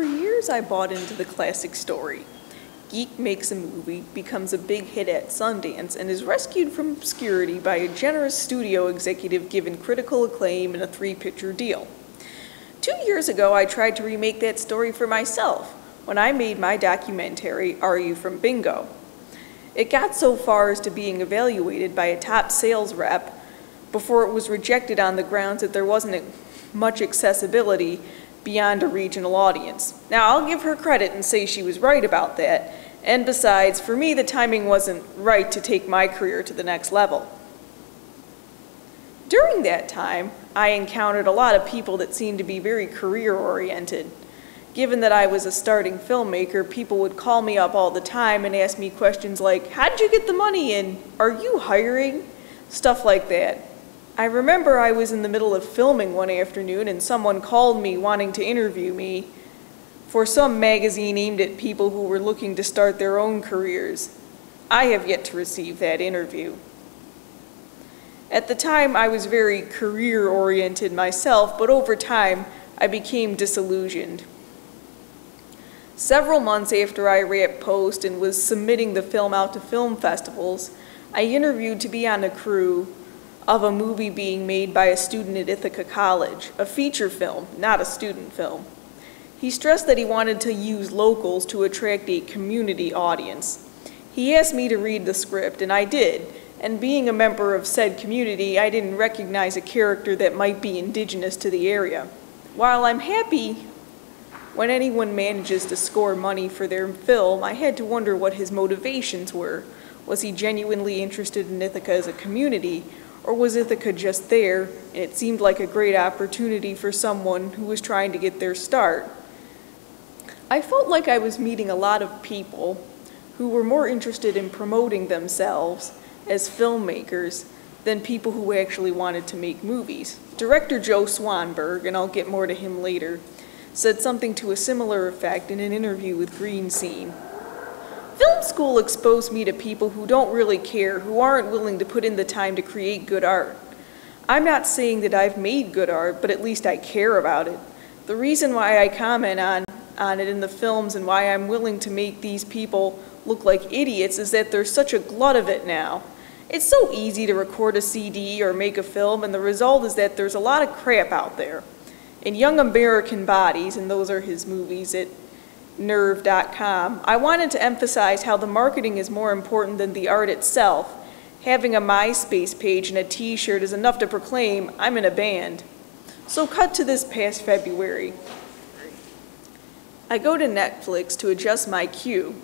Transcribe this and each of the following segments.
For years, I bought into the classic story. Geek makes a movie, becomes a big hit at Sundance, and is rescued from obscurity by a generous studio executive given critical acclaim and a 3-picture deal. 2 years ago, I tried to remake that story for myself when I made my documentary, Are You From Bingo? It got so far as to being evaluated by a top sales rep before it was rejected on the grounds that there wasn't much accessibility beyond a regional audience. Now, I'll give her credit and say she was right about that, and besides, for me, the timing wasn't right to take my career to the next level. During that time, I encountered a lot of people that seemed to be very career-oriented. Given that I was a starting filmmaker, people would call me up all the time and ask me questions like, "How did you get the money in? Are you hiring?" Stuff like that. I remember I was in the middle of filming one afternoon and someone called me wanting to interview me for some magazine aimed at people who were looking to start their own careers. I have yet to receive that interview. At the time, I was very career-oriented myself, but over time, I became disillusioned. Several months after I wrapped post and was submitting the film out to film festivals, I interviewed to be on a crew of a movie being made by a student at Ithaca College, a feature film, not a student film. He stressed that he wanted to use locals to attract a community audience. He asked me to read the script, and I did, and being a member of said community, I didn't recognize a character that might be indigenous to the area. While I'm happy when anyone manages to score money for their film, I had to wonder what his motivations were. Was he genuinely interested in Ithaca as a community, or was Ithaca just there, and it seemed like a great opportunity for someone who was trying to get their start? I felt like I was meeting a lot of people who were more interested in promoting themselves as filmmakers than people who actually wanted to make movies. Director Joe Swanberg, and I'll get more to him later, said something to a similar effect in an interview with Green Scene. Film school exposed me to people who don't really care, who aren't willing to put in the time to create good art. I'm not saying that I've made good art, but at least I care about it. The reason why I comment on it in the films and why I'm willing to make these people look like idiots is that there's such a glut of it now. It's so easy to record a CD or make a film, and the result is that there's a lot of crap out there. In Young American Bodies, and those are his movies at nerve.com, I wanted to emphasize how the marketing is more important than the art itself. Having a MySpace page and a t-shirt is enough to proclaim I'm in a band. So cut to this past February. I go to Netflix to adjust my queue,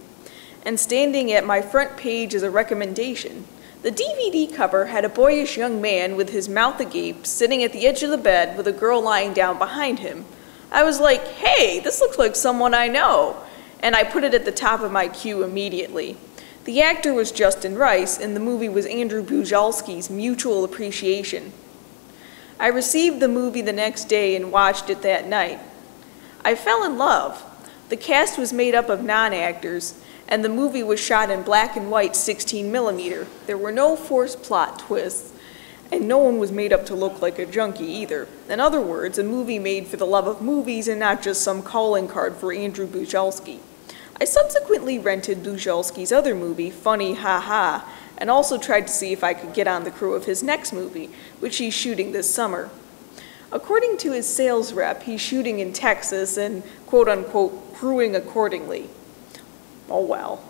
and standing at my front page is a recommendation. The DVD cover had a boyish young man with his mouth agape sitting at the edge of the bed with a girl lying down behind him. I was like, hey, this looks like someone I know, and I put it at the top of my queue immediately. The actor was Justin Rice, and the movie was Andrew Bujalski's Mutual Appreciation. I received the movie the next day and watched it that night. I fell in love. The cast was made up of non-actors, and the movie was shot in black and white 16mm. There were no forced plot twists, and no one was made up to look like a junkie either. In other words, a movie made for the love of movies and not just some calling card for Andrew Bujalski. I subsequently rented Bujalski's other movie, Funny Ha Ha, and also tried to see if I could get on the crew of his next movie, which he's shooting this summer. According to his sales rep, he's shooting in Texas and quote-unquote crewing accordingly. Oh well.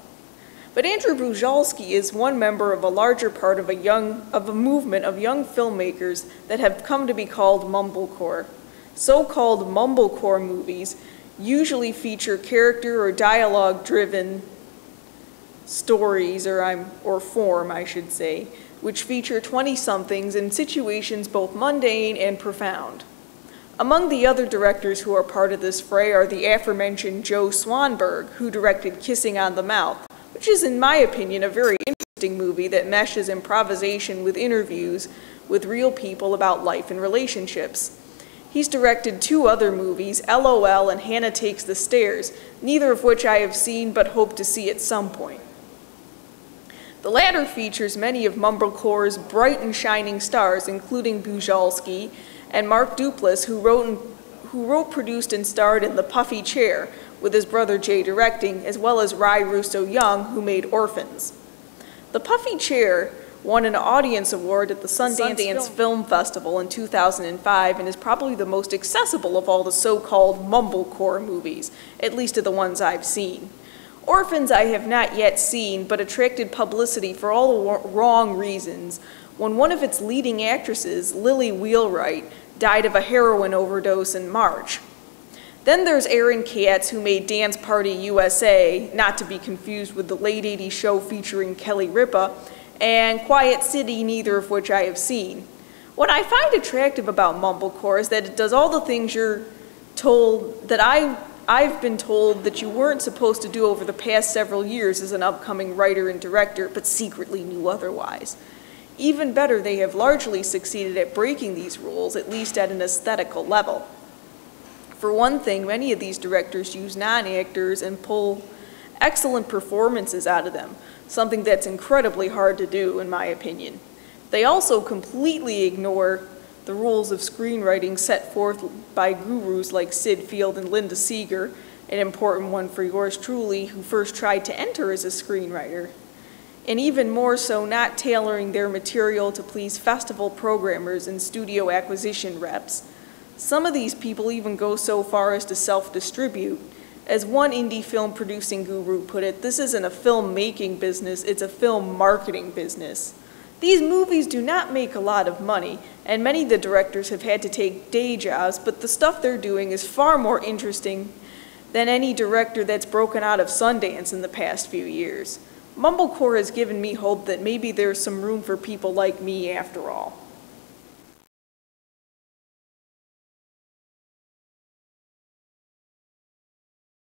But Andrew Bujalski is one member of a larger part of a movement of young filmmakers that have come to be called Mumblecore. So-called Mumblecore movies usually feature character or dialogue-driven stories, or form, I should say, which feature 20-somethings in situations both mundane and profound. Among the other directors who are part of this fray are the aforementioned Joe Swanberg, who directed Kissing on the Mouth, which is, in my opinion, a very interesting movie that meshes improvisation with interviews with real people about life and relationships. He's directed 2 other movies, LOL and Hannah Takes the Stairs, neither of which I have seen but hope to see at some point. The latter features many of Mumblecore's bright and shining stars, including Bujalski and Mark Duplass, who who wrote, produced, and starred in The Puffy Chair, with his brother Jay directing, as well as Russo-Young, who made Orphans. The Puffy Chair won an audience award at the Sundance Film Festival in 2005 and is probably the most accessible of all the so-called Mumblecore movies, at least of the ones I've seen. Orphans I have not yet seen, but attracted publicity for all the wrong reasons when one of its leading actresses, Lily Wheelwright, died of a heroin overdose in March. Then there's Erin, who made Dance Party USA, not to be confused with the late 80s show featuring Kelly Ripa, and Quiet City, neither of which I have seen. What I find attractive about Mumblecore is that it does all the things you're told that I've been told that you weren't supposed to do over the past several years as an upcoming writer and director, but secretly knew otherwise. Even better, they have largely succeeded at breaking these rules, at least at an aesthetical level. For one thing, many of these directors use non-actors and pull excellent performances out of them, something that's incredibly hard to do, in my opinion. They also completely ignore the rules of screenwriting set forth by gurus like Sid Field and Linda Seeger, an important one for yours truly, who first tried to enter as a screenwriter. And even more so, not tailoring their material to please festival programmers and studio acquisition reps. Some of these people even go so far as to self-distribute. As one indie film producing guru put it, this isn't a film-making business, it's a film marketing business. These movies do not make a lot of money, and many of the directors have had to take day jobs, but the stuff they're doing is far more interesting than any director that's broken out of Sundance in the past few years. Mumblecore has given me hope that maybe there's some room for people like me after all.